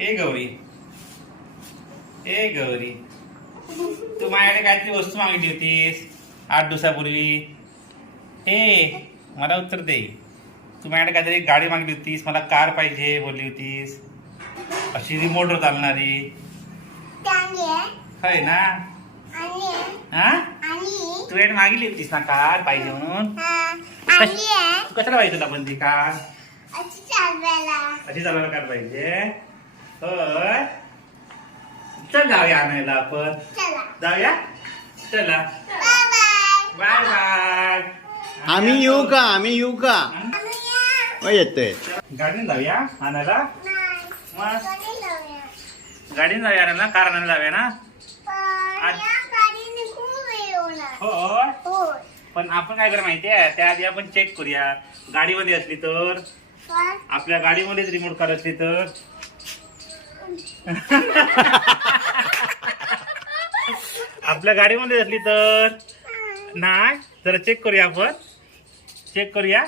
ए गौरी. ए गौरी. तू माझ्याकडे काहीतरी वस्तू मागितली होतीस. आठ दिवसापूर्वी. ए मला उत्तर दे. तू माझ्याकडे काहीतरी गाडी मागली होतीस. मला कार पाहिजे बोलली होतीस. अशी रिमोटवर चालणारी. होय ना? हा तू याने मागितली होतीस ना कार पाहिजे म्हणून? कशाला पाहिजे तुला पण ती कार? अशी चालवायला कार पाहिजे. होय? चल जाऊया आणायला आपण. जाऊया? चला. बाय बाय आम्ही येऊ का? आम्ही येऊ का? हो? येतोय. गाडीने जाऊया आणायला? मग? गाडीने जाऊया. आणायला कार आणायला? जाऊया ना? हो पण आपण काय करा माहितीये त्याआधी आपण चेक करूया. गाडीमध्ये असली तर? आपल्या गाडीमध्येच रिमोट कार असली तर? आपल्या गाडीमध्ये असली तर? नाही जरा चेक करूया आपण. चेक करूया.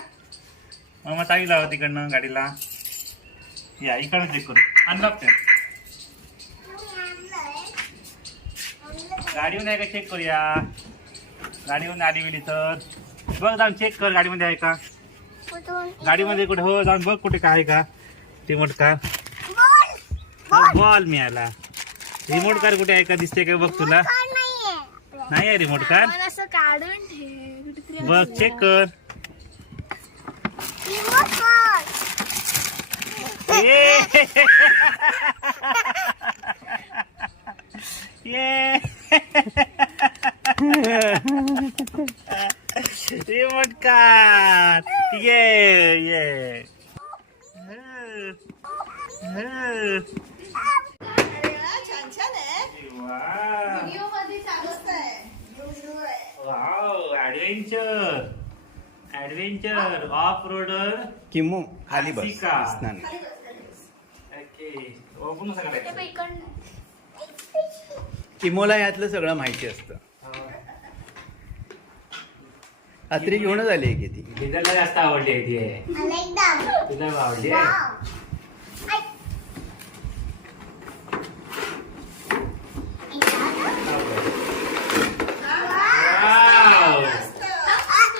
मग चांगली लावा तिकडनं गाडीला. या इकडनं चेक करू. अनलॉक कर. गाडीमध्ये आहे का चेक करूया? गाडीमध्ये आली गेली तर? बघ जाऊन चेक कर गाडीमध्ये आहे का? गाडीमध्ये कुठे? हो जाऊन बघ कुठे काय आहे का. Remote car ball. मिळाला रिमोट कार कुठे आहे? का दिसते का बघ तुला? नाही आहे रिमोट कार आपण असं काढून ठेव. कुठेतरी बघ चेक कर. ये ये रिमोट कार ये छान छान आहे वाव व्हिडिओमध्ये चालू मस्त आहे wow adventure adventure of roader किमो खाली बस. ओके ओपन करायचं इकडनं किमोला यातलं सगळं माहिती असतं. रात्री घेऊनच आली की ती? बिदरला जास्त आवडली आहे ती. तुला आवडली आहे? वाव. मस्त.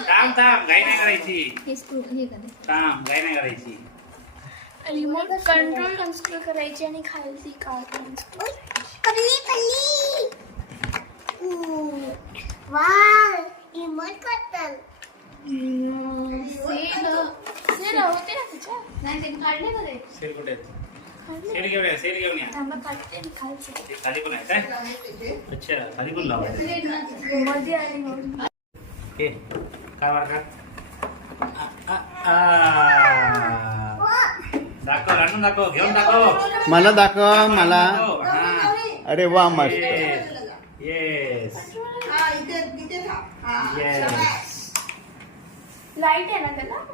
थांब थांब घाई नाही करायची. स्क्रू करे. थांब घाई नाही करायची. रिमोट कंट्रोल कन्स्ट्रक्ट करायची आणि खालची कार होते ना त्याच्यात नाही ते काढले का ते सेल कुठे सेल घेऊन या सेल घेऊन या. थांबा काढते खाली पण आहे काय. अच्छा खाली पण लावायचं. मध्ये आणि वर. ओके काय मार्का दाखव घेऊन दाखव मला दाखव मला. अरे वा मस्त येस हा हा. शाबास. लाइट आहे ना त्याला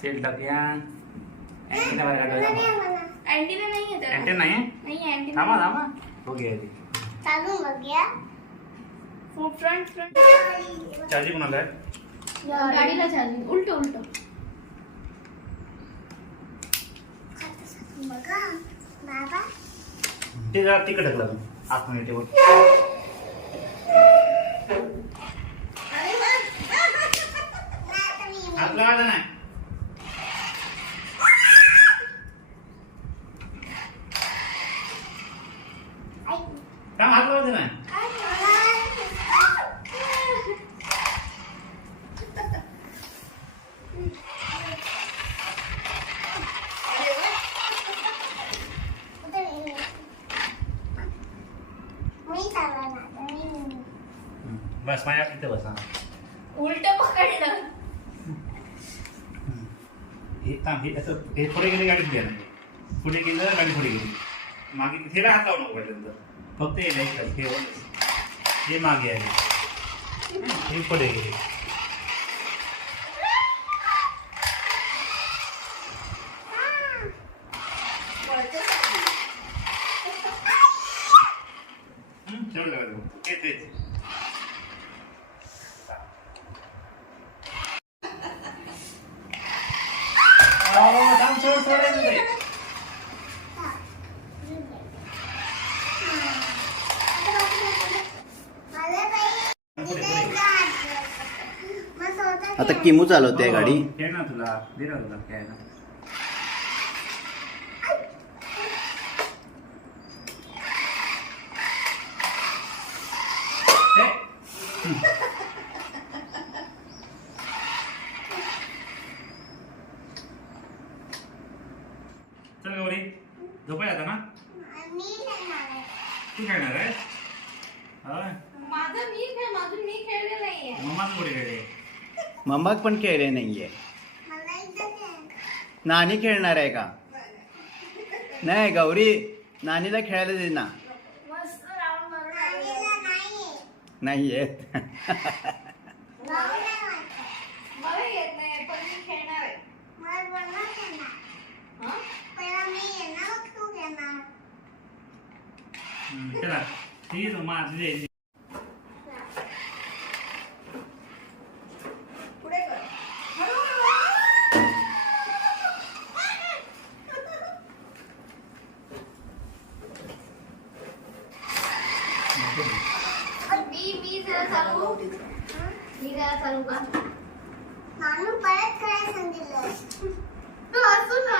सेल टाकूया अँटीना बाहेर काढूया. अँटीना नाही आहे त्याला अँटीना नाही आहे? नाही अँटीना थांबा थांबा बघूया आधी. फ्रंट फ्रंट चार्जिंग कोणाला आहे गाडीला चार्जिंग उलट उलट. ते जरा तिकडे ढकला आतमध्ये टेबल अरे वा. हात लावायचा नाही थांब हात लावायचा नाही अरे वा. हम्म. बस माझ्या इथे बसा उलट पकडलं. हे थांब हे असं हे पुढे गेले गाडी पुढे आणायची. पुढे गेलं गाडी पुढे गेली. मागे तिथे हात लावू नको पहिल्यांदा फक्त हे नाही हे. हे मागे आले. हे पुढे गेले. आता किमू चालवते हो, गाडी. खेळ ना तुला. दे ना तुला खेळायला चल गौरी झोपाय आता ना? तू खेळणार आहे माझं मी खेळ माझं मी खेळले नाहीये. मम्माच पुढे खेळले. मम्मा पण खेळले नाहीये. नानी खेळणार आहे का? नाही गौरी नानीला खेळायला दे ना. नाही येत मला आहे माझी आहे. पुढे कर हळूहळू. मी मी चालू मी का तू असू ना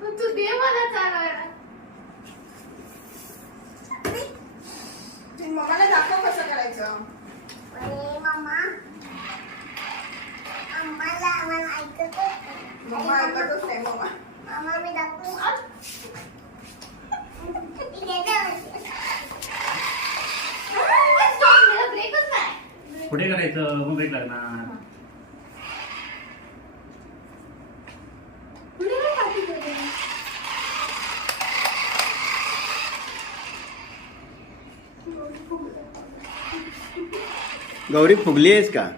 तू दे मला चालवायला मम्माला दाखव कसं करायचं मम्मा ऐकतच नाही मम्मा. मला ब्रेकच नाही पुढे करायचं मग ब्रेक लागणार? गौरी फुगली आहेस का